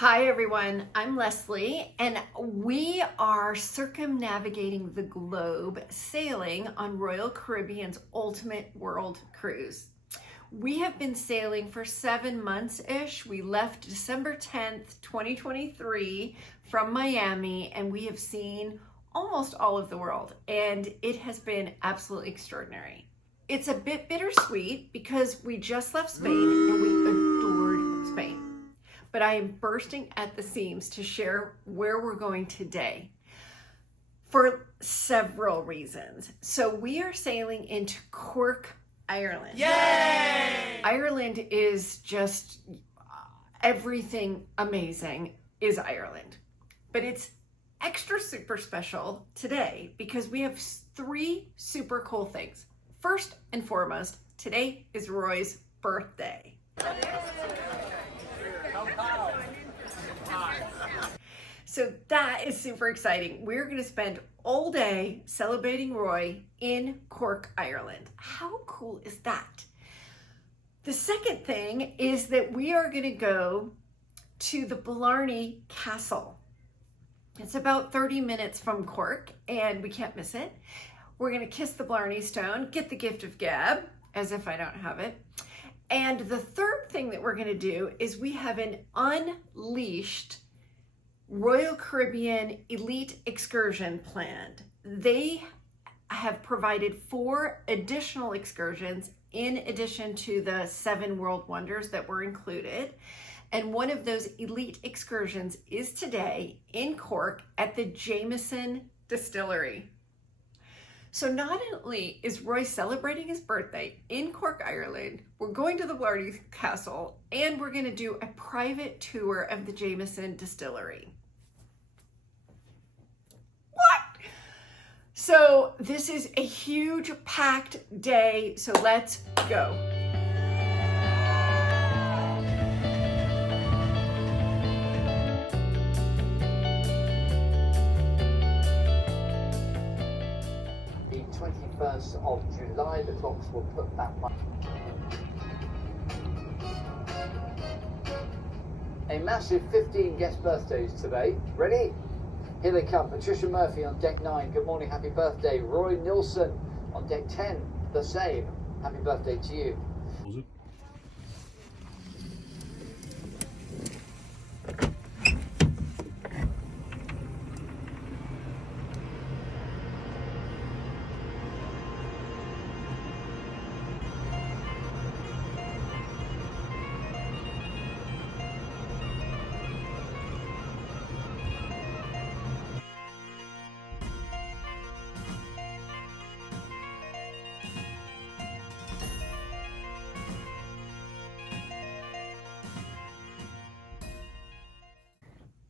Hi everyone, I'm Leslie and we are circumnavigating the globe sailing on Royal Caribbean's Ultimate World Cruise. We have been sailing for 7 months-ish. We left December 10th, 2023 from Miami and we have seen almost all of the world and it has been absolutely extraordinary. It's a bit bittersweet because we just left Spain and we adored Spain. But I am bursting at the seams to share where we're going today for several reasons. So we are sailing into Cobh, Ireland. Yay! Ireland is just everything amazing is Ireland. But it's extra super special today because we have 3 super cool things. First and foremost, today is Roy's birthday. So that is super exciting. We're going to spend all day celebrating Roy in Cobh, Ireland. How cool is that? The second thing is that we are going to go to the Blarney Castle. It's about 30 minutes from Cork and we can't miss it. We're going to kiss the Blarney Stone, get the gift of gab, as if I don't have it. And the third thing that we're going to do is we have an unleashed Royal Caribbean elite excursion planned. They have provided 4 additional excursions in addition to the 7 world wonders that were included. And one of those elite excursions is today in Cork at the Jameson Distillery. So not only is Roy celebrating his birthday in Cobh, Ireland, we're going to the Blarney Castle and we're going to do a private tour of the Jameson Distillery. What? So this is a huge packed day, so let's go. The 21st of July, the clocks will put that one. A massive 15 guest birthdays today. Ready? Here they come. Patricia Murphy on deck 9. Good morning, happy birthday. Roy Nilsson on deck 10. The same. Happy birthday to you.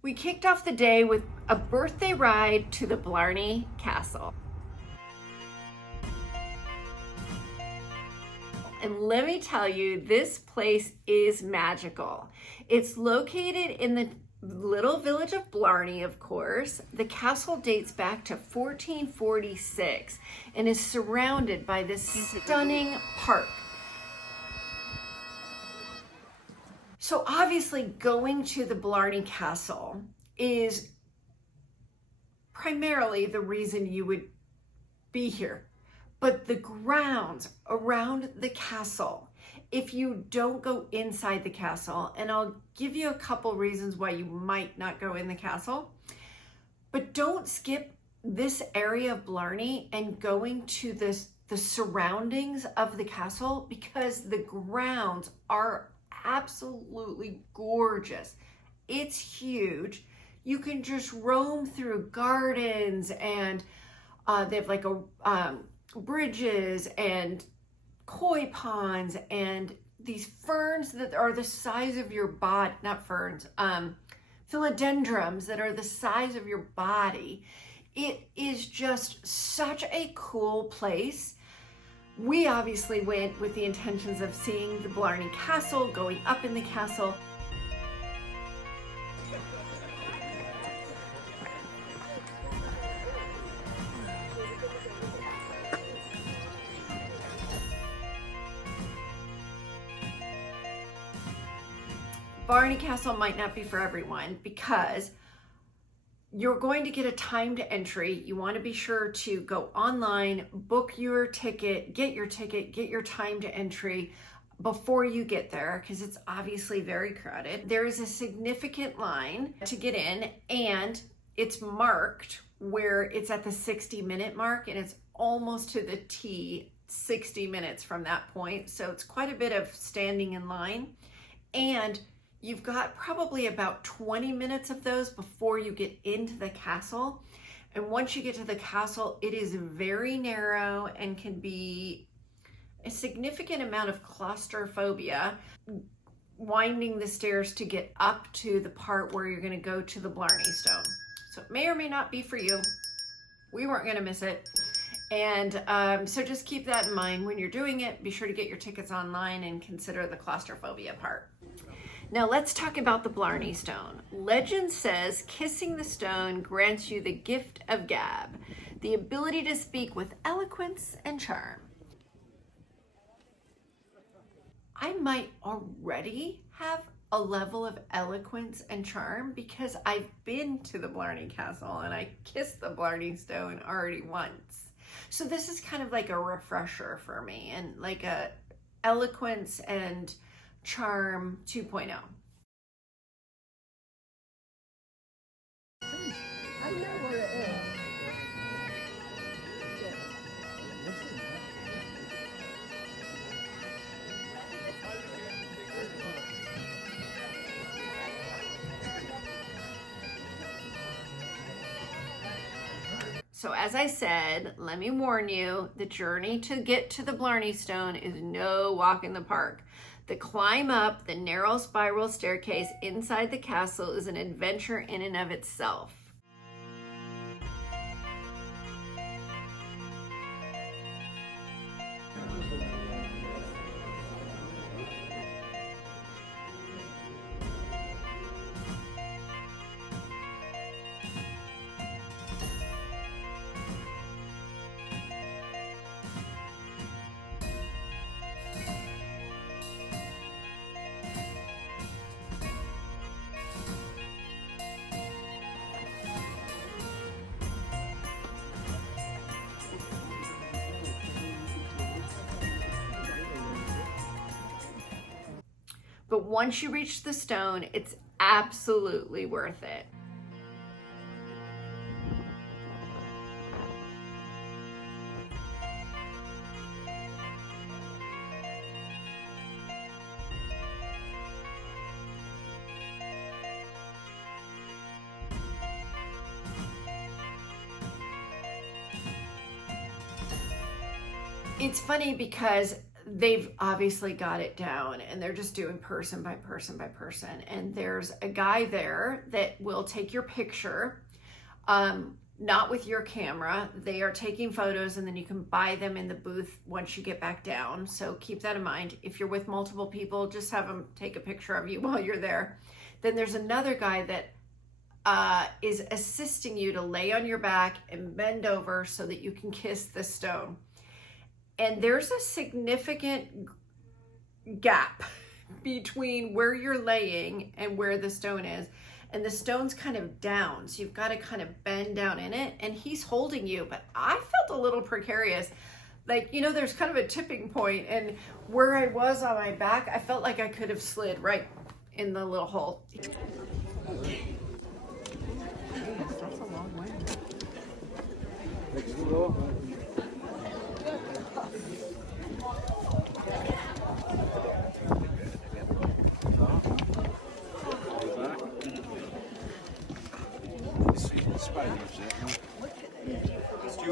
We kicked off the day with a birthday ride to the Blarney Castle. And let me tell you, this place is magical. It's located in the little village of Blarney, of course. The castle dates back to 1446 and is surrounded by this stunning park. So obviously going to the Blarney Castle is primarily the reason you would be here. But the grounds around the castle, if you don't go inside the castle, and I'll give you a couple reasons why you might not go in the castle, but don't skip this area of Blarney and going to the surroundings of the castle because the grounds are absolutely gorgeous. It's huge. You can just roam through gardens and they have like bridges and koi ponds and these ferns that are the size of your body, not ferns, philodendrons that are the size of your body. It is just such a cool place. We obviously went with the intentions of seeing the Blarney Castle, going up in the castle. Blarney Castle might not be for everyone because you're going to get a timed entry. You want to be sure to go online, book your ticket, get your timed entry before you get there because it's obviously very crowded. There is a significant line to get in, and it's marked where it's at the 60-minute mark, and it's almost to the T 60 minutes from that point. So it's quite a bit of standing in line, and you've got probably about 20 minutes of those before you get into the castle. And once you get to the castle, it is very narrow and can be a significant amount of claustrophobia winding the stairs to get up to the part where you're going to go to the Blarney Stone. So it may or may not be for you. We weren't going to miss it. And so just keep that in mind when you're doing it. Be sure to get your tickets online and consider the claustrophobia part. Now let's talk about the Blarney Stone. Legend says kissing the stone grants you the gift of gab, the ability to speak with eloquence and charm. I might already have a level of eloquence and charm because I've been to the Blarney Castle and I kissed the Blarney Stone already once. So this is kind of like a refresher for me and like a eloquence and charm 2.0. I know where it is. So as I said, let me warn you, the journey to get to the Blarney Stone is no walk in the park. The climb up the narrow spiral staircase inside the castle is an adventure in and of itself. But once you reach the stone, it's absolutely worth it. It's funny because they've obviously got it down and they're just doing person by person by person. And there's a guy there that will take your picture, not with your camera. They are taking photos and then you can buy them in the booth once you get back down. So keep that in mind. If you're with multiple people, just have them take a picture of you while you're there. Then there's another guy that is assisting you to lay on your back and bend over so that you can kiss the stone. And there's a significant gap between where you're laying and where the stone is. And the stone's kind of down, so you've got to kind of bend down in it. And he's holding you, but I felt a little precarious. Like, you know, there's kind of a tipping point, and where I was on my back, I felt like I could have slid right in the little hole. That's a long way.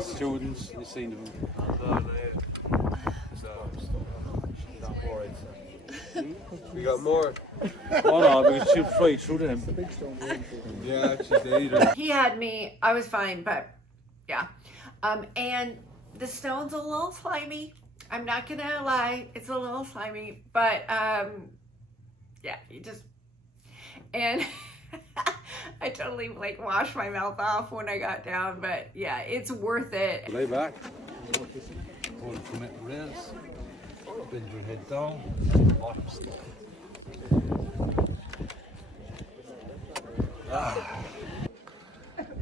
Students, you've seen them. We got more. Oh no, we should fly through them. Yeah, actually, they He had me, I was fine, but yeah. And the stone's a little slimy. I'm not gonna lie, it's a little slimy, but yeah, you just, and I totally like washed my mouth off when I got down, but yeah, it's worth it. Lay back. Hold from it rails. Bend your head down.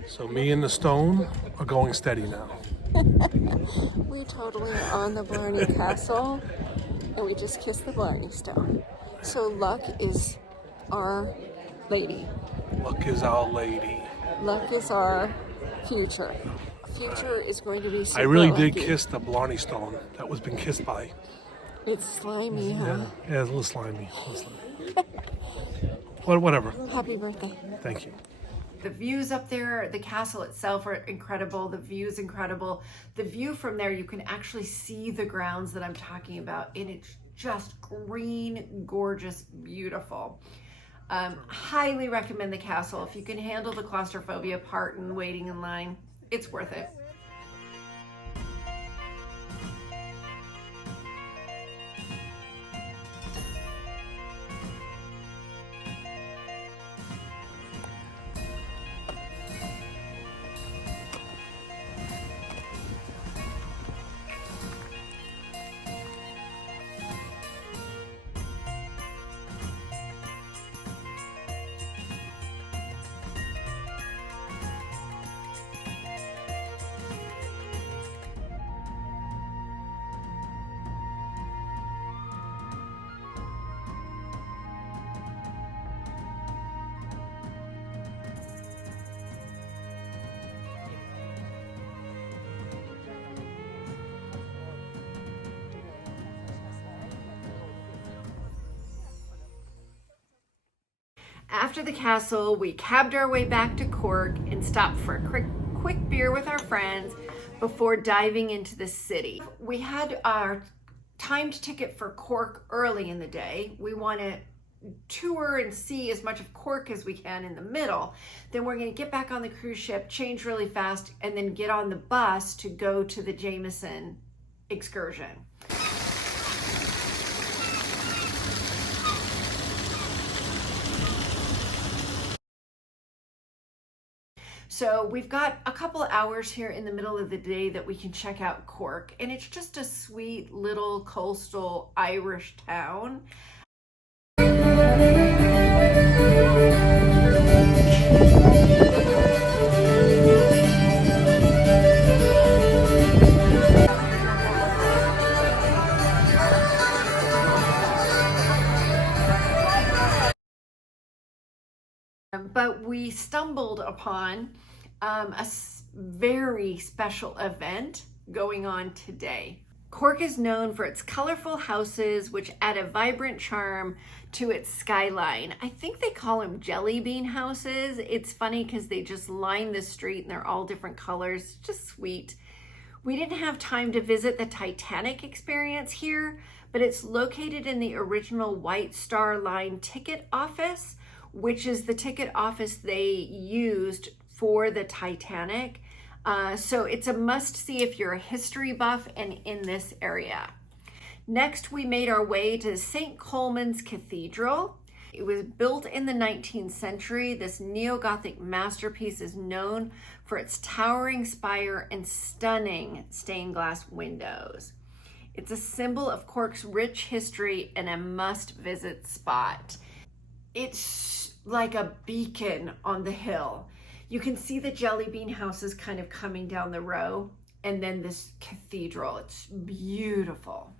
So me and the stone are going steady now. We totally are on the Blarney Castle, and we just kissed the Blarney Stone. So luck is our lady. Luck is our lady. Luck is our future. Future is going to be super I really did lucky. kiss the Blarney Stone that was been kissed by. It's slimy, huh? Yeah, it's a little slimy. Well, whatever. Happy birthday. Thank you. The views up there, the castle itself are incredible. The view is incredible. The view from there, you can actually see the grounds that I'm talking about, and it's just green, gorgeous, beautiful. Highly recommend the castle. If you can handle the claustrophobia part and waiting in line, it's worth it. After the castle, we cabbed our way back to Cork and stopped for a quick beer with our friends before diving into the city. We had our timed ticket for Cork early in the day. We want to tour and see as much of Cork as we can in the middle. Then we're going to get back on the cruise ship, change really fast, and then get on the bus to go to the Jameson excursion. So we've got a couple of hours here in the middle of the day that we can check out Cork, and it's just a sweet little coastal Irish town. But we stumbled upon a very special event going on today. Cork is known for its colorful houses, which add a vibrant charm to its skyline. I think they call them jelly bean houses. It's funny because they just line the street and they're all different colors. Just sweet. We didn't have time to visit the Titanic experience here, but it's located in the original White Star Line ticket office, which is the ticket office they used for the Titanic. So it's a must-see if you're a history buff and in this area. Next, we made our way to St. Colman's Cathedral. It was built in the 19th century. This neo-Gothic masterpiece is known for its towering spire and stunning stained glass windows. It's a symbol of Cork's rich history and a must-visit spot. It's like a beacon on the hill. You can see the jelly bean houses kind of coming down the row, and then this cathedral. It's beautiful.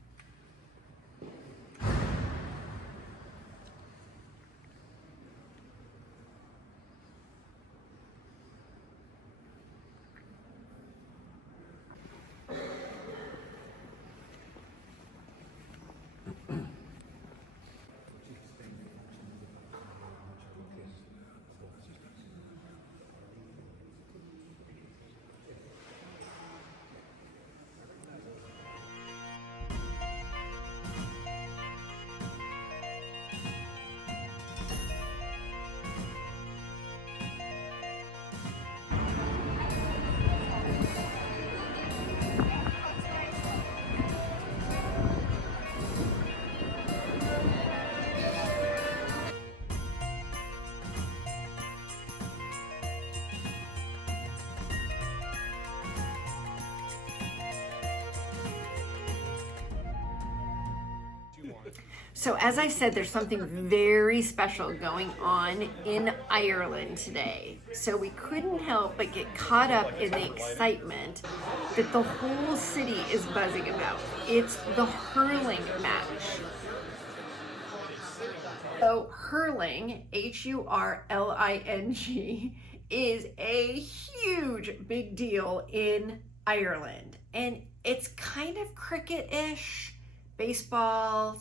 So as I said, there's something very special going on in Ireland today. So we couldn't help but get caught up in the excitement that the whole city is buzzing about. It's the hurling match. So hurling, Hurling, is a huge big deal in Ireland. And it's kind of cricket-ish, baseball,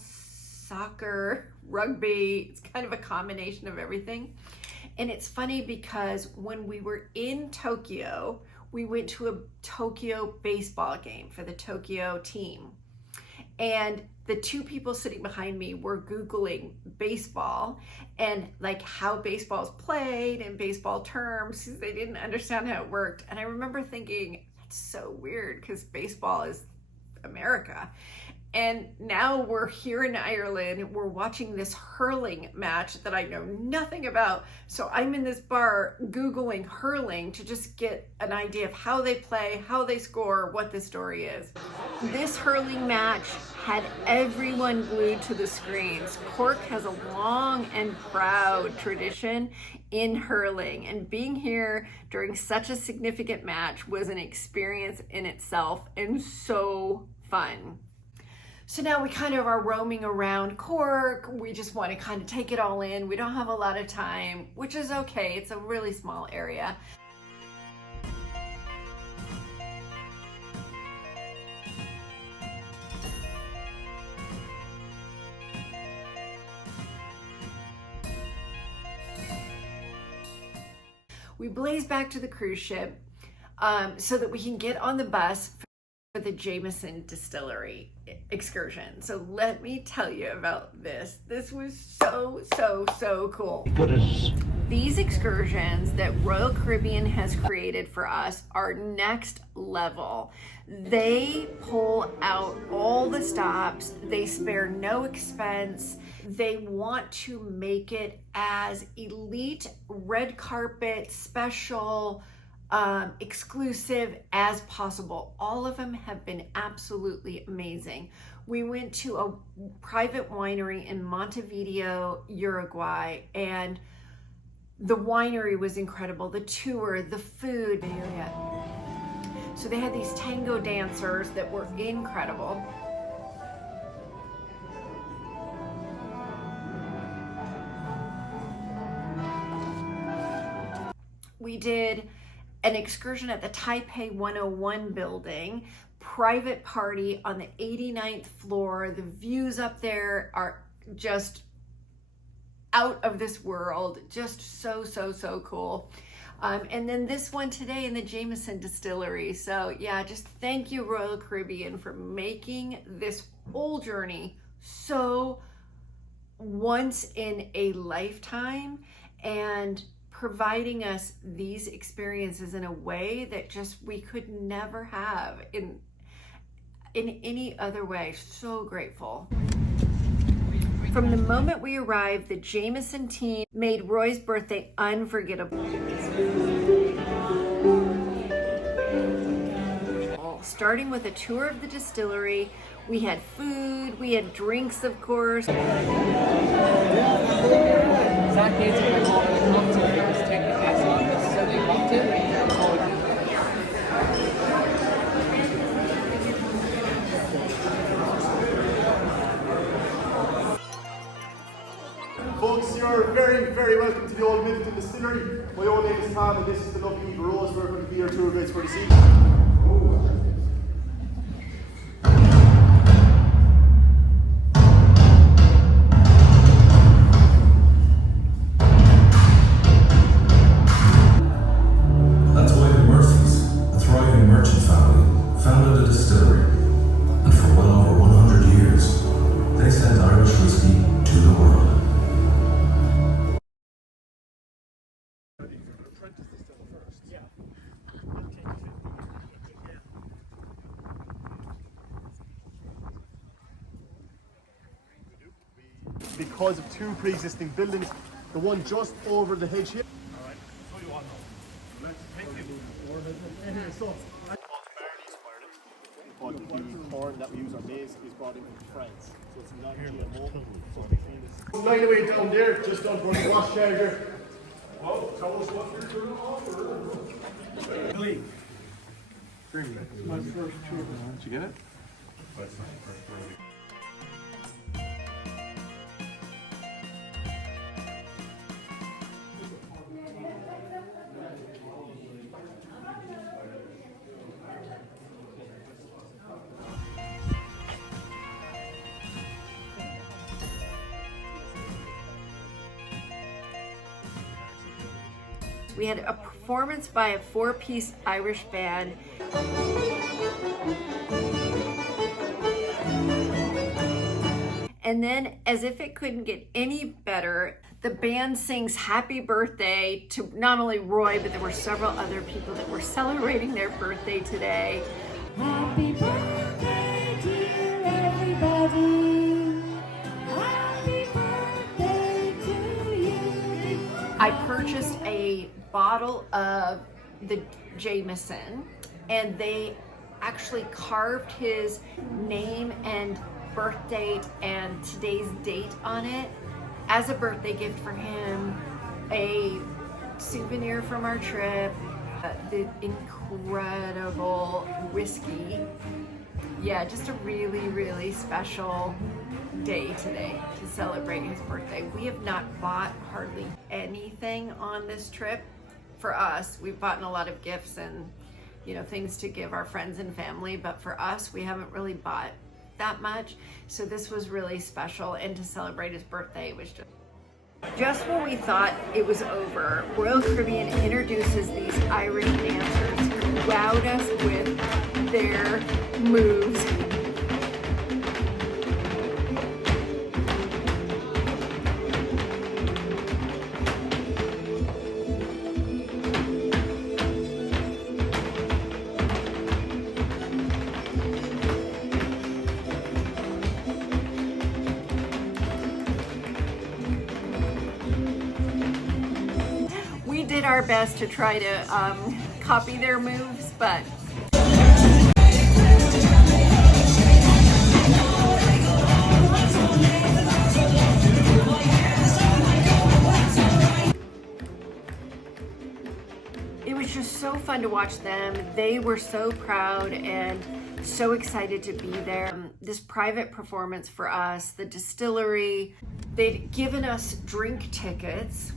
soccer, rugby. It's kind of a combination of everything. And it's funny because when we were in Tokyo, we went to a Tokyo baseball game for the Tokyo team. And the two people sitting behind me were Googling baseball and like how baseball is played and baseball terms. They didn't understand how it worked. And I remember thinking, that's so weird because baseball is America. And now we're here in Ireland, we're watching this hurling match that I know nothing about. So I'm in this bar Googling hurling to just get an idea of how they play, how they score, what the story is. This hurling match had everyone glued to the screens. Cork has a long and proud tradition in hurling, and being here during such a significant match was an experience in itself and so fun. So now we kind of are roaming around Cork. We just want to kind of take it all in. We don't have a lot of time, which is okay. It's a really small area. We blaze back to the cruise ship so that we can get on the bus for the Jameson Distillery excursion. So let me tell you about this. This was so cool. These excursions that Royal Caribbean has created for us are next level. They pull out all the stops. They spare no expense. They want to make it as elite, red carpet, special, exclusive as possible. All of them have been absolutely amazing. We went to a private winery in Montevideo, Uruguay, and the winery was incredible. The tour, the food. So they had these tango dancers that were incredible. We did an excursion at the Taipei 101 building, private party on the 89th floor. The views up there are just out of this world, just so cool. And then this one today in the Jameson Distillery. So yeah, just thank you, Royal Caribbean, for making this whole journey so once in a lifetime and providing us these experiences in a way that just we could never have in any other way. So grateful. From the moment we arrived, the Jameson team made Roy's birthday unforgettable. Starting with a tour of the distillery, we had food, we had drinks, of course. Folks, you're very welcome to the Old Middleton Distillery. My own name is Tom and this is the lovely Eva Rose. We're going to be your tour guides for this evening. Because of two pre-existing buildings, the one just over the hedge here. All right, so you want now. Thank you. So, but the corn that we use on maize is brought in from France. So it's non-GMO. So the cleanest. Line away down there, just down from the wash charger. Well, tell us what you're doing offer. Clean. My first trip. Did you get it? We had a performance by a 4-piece Irish band. And then, as if it couldn't get any better, the band sings happy birthday to not only Roy, but there were several other people that were celebrating their birthday today. Happy birthday, dear everybody. Happy birthday to you. I purchased a bottle of the Jameson, and they actually carved his name and birth date and today's date on it as a birthday gift for him, a souvenir from our trip, the incredible whiskey. Yeah, just a really, really special day today to celebrate his birthday. We have not bought hardly anything on this trip for us. We've bought a lot of gifts and, you know, things to give our friends and family, but for us, we haven't really bought that much. So this was really special, and to celebrate his birthday was just when we thought it was over, Royal Caribbean introduces these Irish dancers who wowed us with their moves. We did our best to try to copy their moves, but it was just so fun to watch them. They were so proud and so excited to be there. This private performance for us, the distillery, they'd given us drink tickets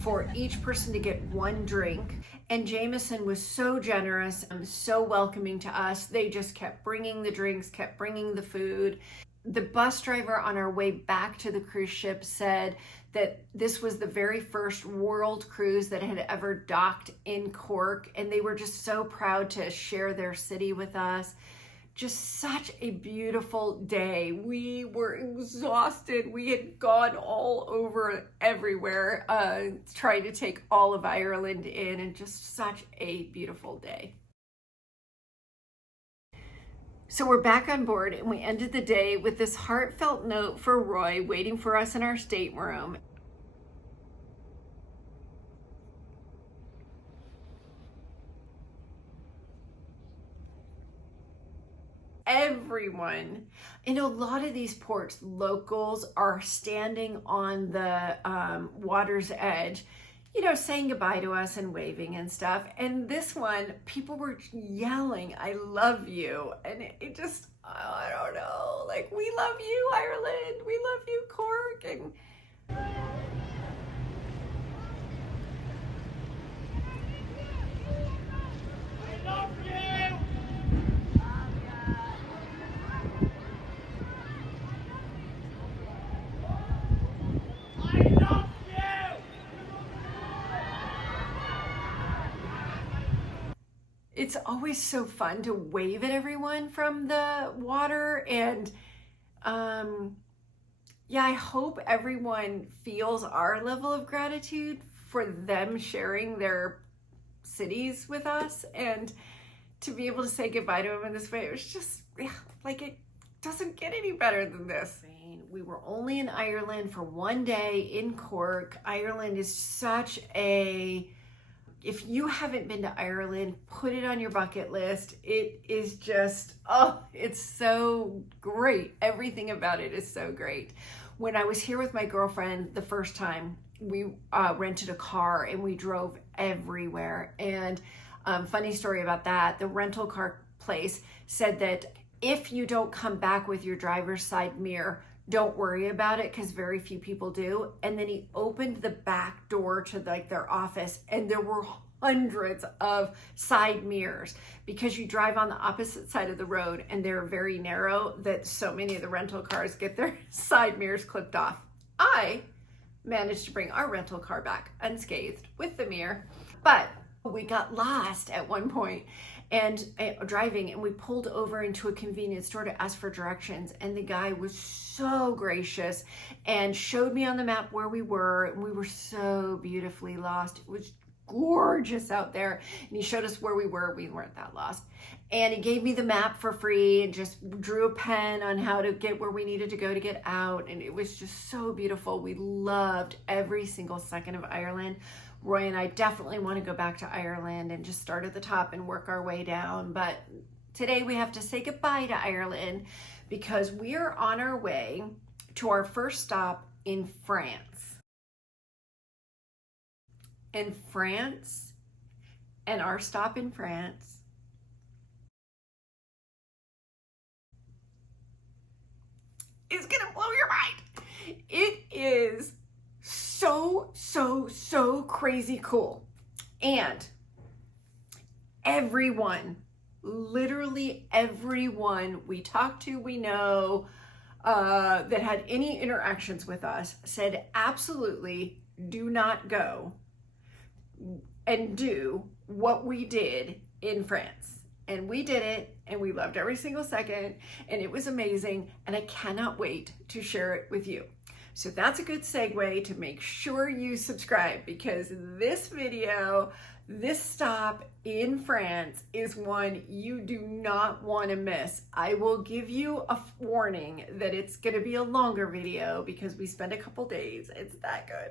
for each person to get one drink. And Jameson was so generous and so welcoming to us. They just kept bringing the drinks, kept bringing the food. The bus driver on our way back to the cruise ship said that this was the very first world cruise that had ever docked in Cork, and they were just so proud to share their city with us. Just such a beautiful day. We were exhausted. We had gone all over everywhere, trying to take all of Ireland in, and just such a beautiful day. So we're back on board, and we ended the day with this heartfelt note for Roy waiting for us in our stateroom. Everyone in a lot of these ports, locals are standing on the water's edge, you know, saying goodbye to us and waving and stuff. And this one, people were yelling, "I love you." And it just, I don't know, like, we love you, Ireland. We love you, Cork. And I love you. it's always so fun to wave at everyone from the water. And yeah, I hope everyone feels our level of gratitude for them sharing their cities with us, and to be able to say goodbye to them in this way, it was just, yeah, like, it doesn't get any better than this. We were only in Ireland for one day in Cork. Ireland is such a if you haven't been to Ireland, put it on your bucket list. It is just, oh, it's so great. Everything about it is so great. When I was here with my girlfriend the first time, we rented a car and we drove everywhere. And funny story about that, the rental car place said that if you don't come back with your driver's side mirror, don't worry about it, because very few people do. And then he opened the back door to like their office, and there were hundreds of side mirrors, because you drive on the opposite side of the road and they're very narrow, that so many of the rental cars get their side mirrors clipped off. I managed to bring our rental car back unscathed with the mirror, but we got lost at one point and driving, and we pulled over into a convenience store to ask for directions, and the guy was so gracious and showed me on the map where we were, and we were so beautifully lost. It was gorgeous out there, and he showed us where we were. We weren't that lost, and he gave me the map for free and just drew a pen on how to get where we needed to go to get out, and it was just so beautiful. We loved every single second of Ireland. Roy and I definitely want to go back to Ireland and just start at the top and work our way down, but today we have to say goodbye to Ireland because we are on our way to our first stop in France. And France, and our stop in France, is gonna blow your mind. It is so crazy cool. And everyone, literally everyone we talked to, we know, that had any interactions with us said absolutely do not go and do what we did in France. And we did it, and we loved every single second, and it was amazing, and I cannot wait to share it with you. So that's a good segue to make sure you subscribe, because this video, this stop in France, is one you do not want to miss. I will give you a warning that it's going to be a longer video because we spent a couple days. It's that good.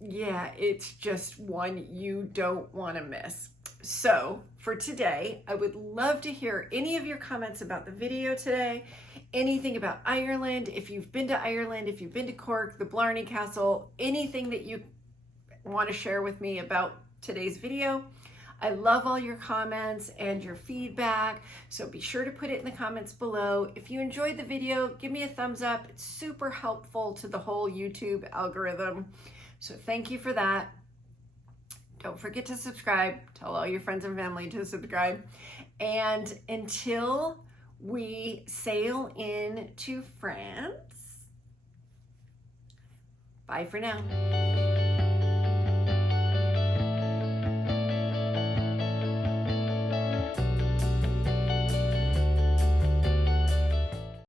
Yeah, it's just one you don't want to miss. So for today, I would love to hear any of your comments about the video today, anything about Ireland, if you've been to Ireland, if you've been to Cork, the Blarney Castle, anything that you want to share with me about today's video. I love all your comments and your feedback, so be sure to put it in the comments below. If you enjoyed the video, give me a thumbs up. It's super helpful to the whole YouTube algorithm. So thank you for that. Don't forget to subscribe. Tell all your friends and family to subscribe. And until we sail into France, bye for now.